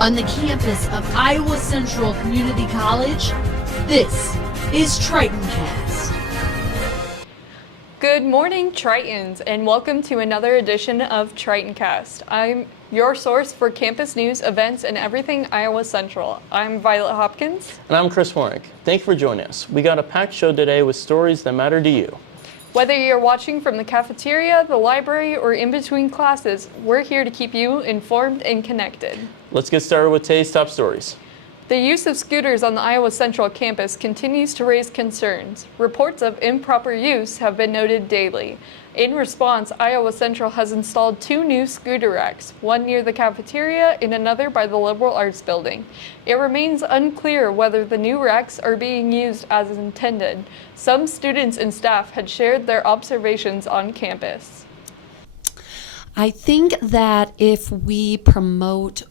On the campus of Iowa Central Community College, this is TRITONCAST. Good morning, Tritons, and welcome to another edition of TRITONCAST. I'm your source for campus news, events, and everything Iowa Central. I'm Violet Hopkins. And I'm Chris Warnick. Thank you for joining us. We got a packed show today with stories that matter to you. Whether you're watching from the cafeteria, the library, or in between classes, we're here to keep you informed and connected. Let's get started with today's top stories. The use of scooters on the Iowa Central campus continues to raise concerns. Reports of improper use have been noted daily. In response, Iowa Central has installed 2 new scooter racks, one near the cafeteria and another by the Liberal Arts Building. It remains unclear whether the new racks are being used as intended. Some students and staff had shared their observations on campus. I think that if we promote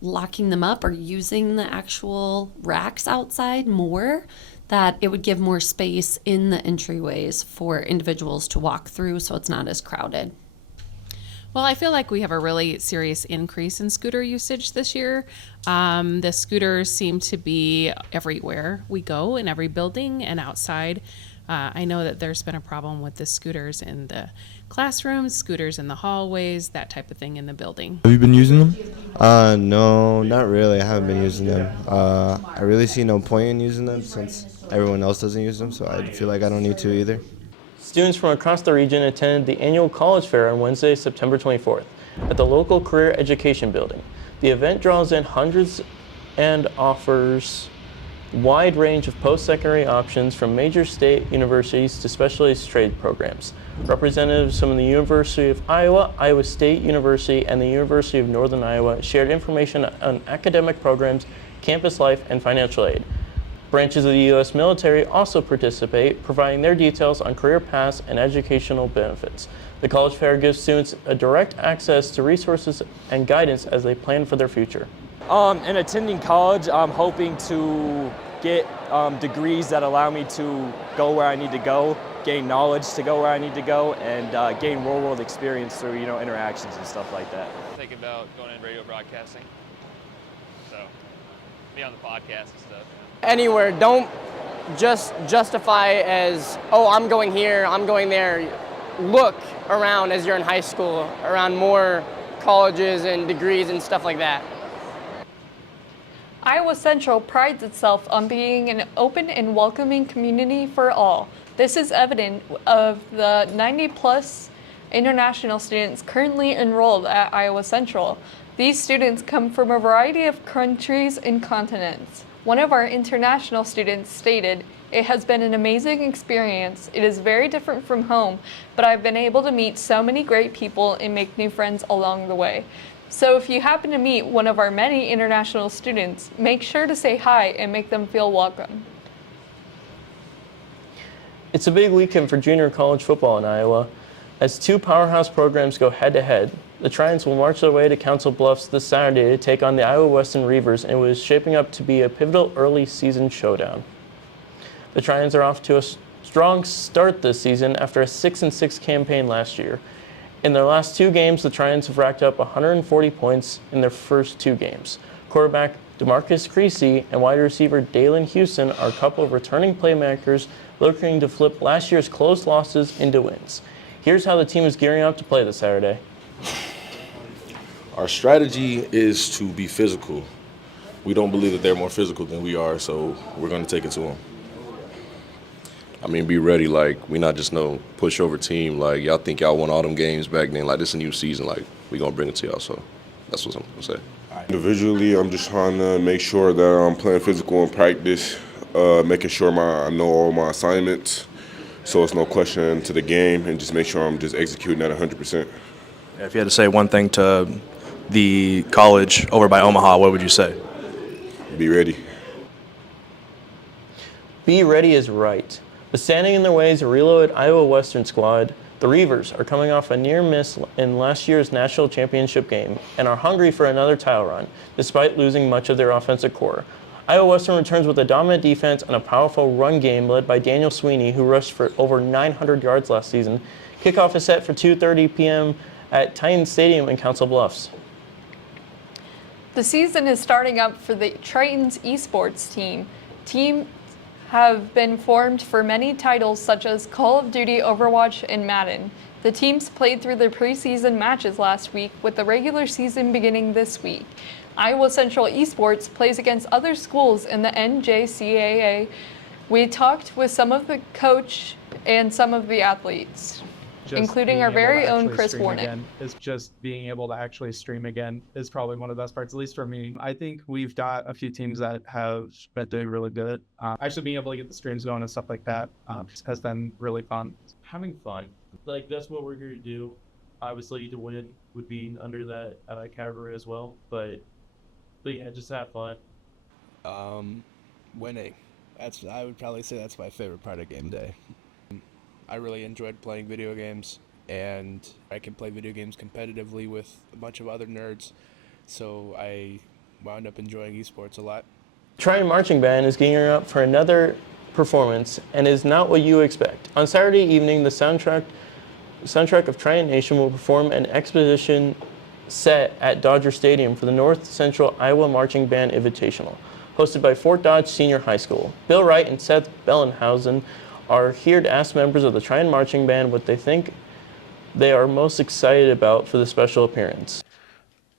locking them up or using the actual racks outside more, that it would give more space in the entryways for individuals to walk through so it's not as crowded. Well, I feel like we have a really serious increase in scooter usage this year. The scooters seem to be everywhere we go, in every building and outside. I know that there's been a problem with the scooters in the classrooms, scooters in the hallways, that type of thing in the building. Have you been using them? No, not really. I haven't been using them. I really see no point in using them since everyone else doesn't use them, so I feel like I don't need to either. Students from across the region attended the annual college fair on Wednesday, September 24th at the local Career Education Building. The event draws in hundreds and offers wide range of post-secondary options from major state universities to specialist trade programs. Representatives from the University of Iowa, Iowa State University, and the University of Northern Iowa shared information on academic programs, campus life, and financial aid. Branches of the U.S. military also participate, providing their details on career paths and educational benefits. The college fair gives students a direct access to resources and guidance as they plan for their future. In attending college, I'm hoping to get degrees that allow me to go where I need to go, gain knowledge to go where I need to go, and gain real-world experience through, interactions and stuff like that. Think about going in radio broadcasting, so be on the podcast and stuff. Anywhere, don't just justify as, oh, I'm going here, I'm going there. Look around as you're in high school, around more colleges and degrees and stuff like that. Iowa Central prides itself on being an open and welcoming community for all. This is evident of the 90-plus international students currently enrolled at Iowa Central. These students come from a variety of countries and continents. One of our international students stated, "It has been an amazing experience. It is very different from home, but I've been able to meet so many great people and make new friends along the way." So if you happen to meet one of our many international students, make sure to say hi and make them feel welcome. It's a big weekend for junior college football in Iowa. As 2 powerhouse programs go head-to-head, the Tritons will march their way to Council Bluffs this Saturday to take on the Iowa Western Reavers, and it is shaping up to be a pivotal early season showdown. The Tritons are off to a strong start this season after a 6-6 campaign last year. In their last 2 games, the Tritons have racked up 140 points in their first 2 games. Quarterback DeMarcus Creasy and wide receiver Dalen Houston are a couple of returning playmakers looking to flip last year's close losses into wins. Here's how the team is gearing up to play this Saturday. Our strategy is to be physical. We don't believe that they're more physical than we are, so we're going to take it to them. Be ready. We not just no pushover team. Y'all think y'all won all them games back then. This is a new season. We going to bring it to y'all. So that's what I'm going to say. Individually, I'm just trying to make sure that I'm playing physical in practice, making sure I know all my assignments, so it's no question to the game, and just make sure I'm just executing at 100%. If you had to say one thing to the college over by Omaha, what would you say? Be ready. Be ready is right. But standing in their way is a reloaded Iowa Western squad. The Reavers are coming off a near miss in last year's national championship game and are hungry for another title run, despite losing much of their offensive core. Iowa Western returns with a dominant defense and a powerful run game led by Daniel Sweeney, who rushed for over 900 yards last season. Kickoff is set for 2:30 p.m. at Titan Stadium in Council Bluffs. The season is starting up for the Triton's esports team. Teams have been formed for many titles such as Call of Duty, Overwatch, and Madden. The teams played through their preseason matches last week, with the regular season beginning this week. Iowa Central Esports plays against other schools in the NJCAA. We talked with some of the coach and some of the athletes, including our very own Chris Warnick. Is just being able to actually stream again is probably one of the best parts, at least for me. I think we've got a few teams that have been doing really good. Actually being able to get the streams going and stuff like that has been really fun. Having fun. Like, that's what we're here to do. Obviously, to win would be under that category as well. But yeah, just have fun. Winning. I would probably say that's my favorite part of game day. I really enjoyed playing video games, and I can play video games competitively with a bunch of other nerds, so I wound up enjoying esports a lot. Triton Marching Band is gearing up for another performance and is not what you expect. On Saturday evening, the soundtrack of Triton Nation will perform an exposition set at Dodger Stadium for the North Central Iowa Marching Band Invitational, hosted by Fort Dodge Senior High School. Bill Wright and Seth Bellenhausen are here to ask members of the Triton Marching Band what they think they are most excited about for the special appearance.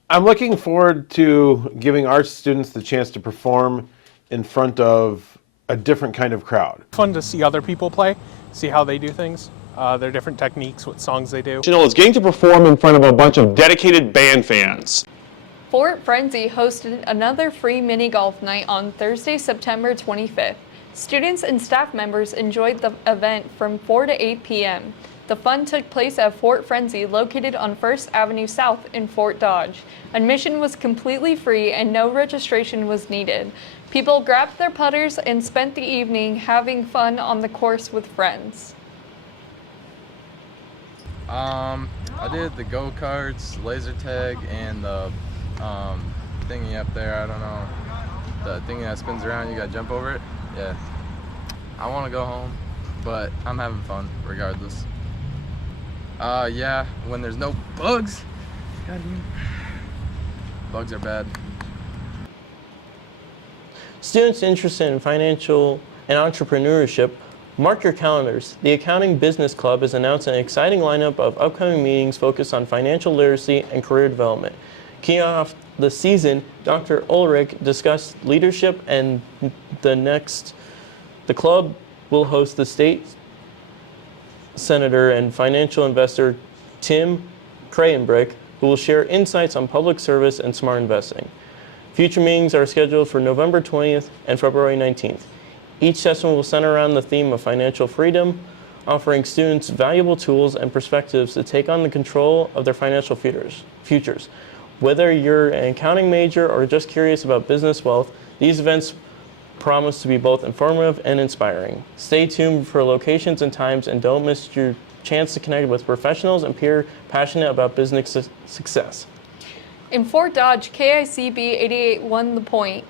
I'm looking forward to giving our students the chance to perform in front of a different kind of crowd. Fun to see other people play, see how they do things, their different techniques, what songs they do. Is getting to perform in front of a bunch of dedicated band fans. Fort Frenzy hosted another free mini golf night on Thursday, September 25th. Students and staff members enjoyed the event from 4 to 8 p.m. The fun took place at Fort Frenzy, located on 1st Avenue South in Fort Dodge. Admission was completely free and no registration was needed. People grabbed their putters and spent the evening having fun on the course with friends. I did the go-karts, laser tag, and the thingy up there, I don't know, the thingy that spins around, you gotta jump over it. Yeah. I want to go home, but I'm having fun regardless. Yeah, when there's no bugs. Bugs are bad. Students interested in financial and entrepreneurship, mark your calendars. The Accounting Business Club has announced an exciting lineup of upcoming meetings focused on financial literacy and career development. Keying off the season, Dr. Ulrich discussed leadership, and the club will host the state senator and financial investor Tim Krayenbrick, who will share insights on public service and smart investing. Future meetings are scheduled for November 20th and February 19th. Each session will center around the theme of financial freedom, offering students valuable tools and perspectives to take on the control of their financial futures. Whether you're an accounting major or just curious about business wealth, these events promise to be both informative and inspiring. Stay tuned for locations and times, and don't miss your chance to connect with professionals and peers passionate about business success. In Fort Dodge, KICB 88.1 The Point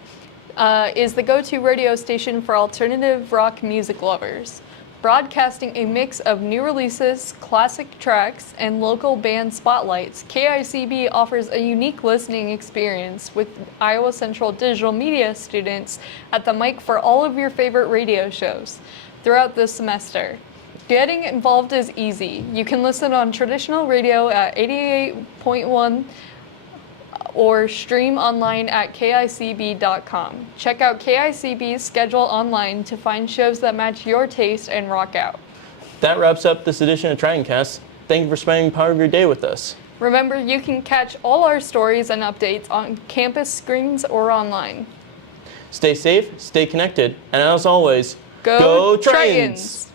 is the go-to radio station for alternative rock music lovers. Broadcasting a mix of new releases, classic tracks, and local band spotlights, KICB offers a unique listening experience with Iowa Central digital media students at the mic for all of your favorite radio shows throughout this semester. Getting involved is easy. You can listen on traditional radio at 88.1 or stream online at KICB.com. Check out KICB's schedule online to find shows that match your taste and rock out. That wraps up this edition of TritonCast. Thank you for spending part of your day with us. Remember, you can catch all our stories and updates on campus screens or online. Stay safe, stay connected, and as always, go Tritons!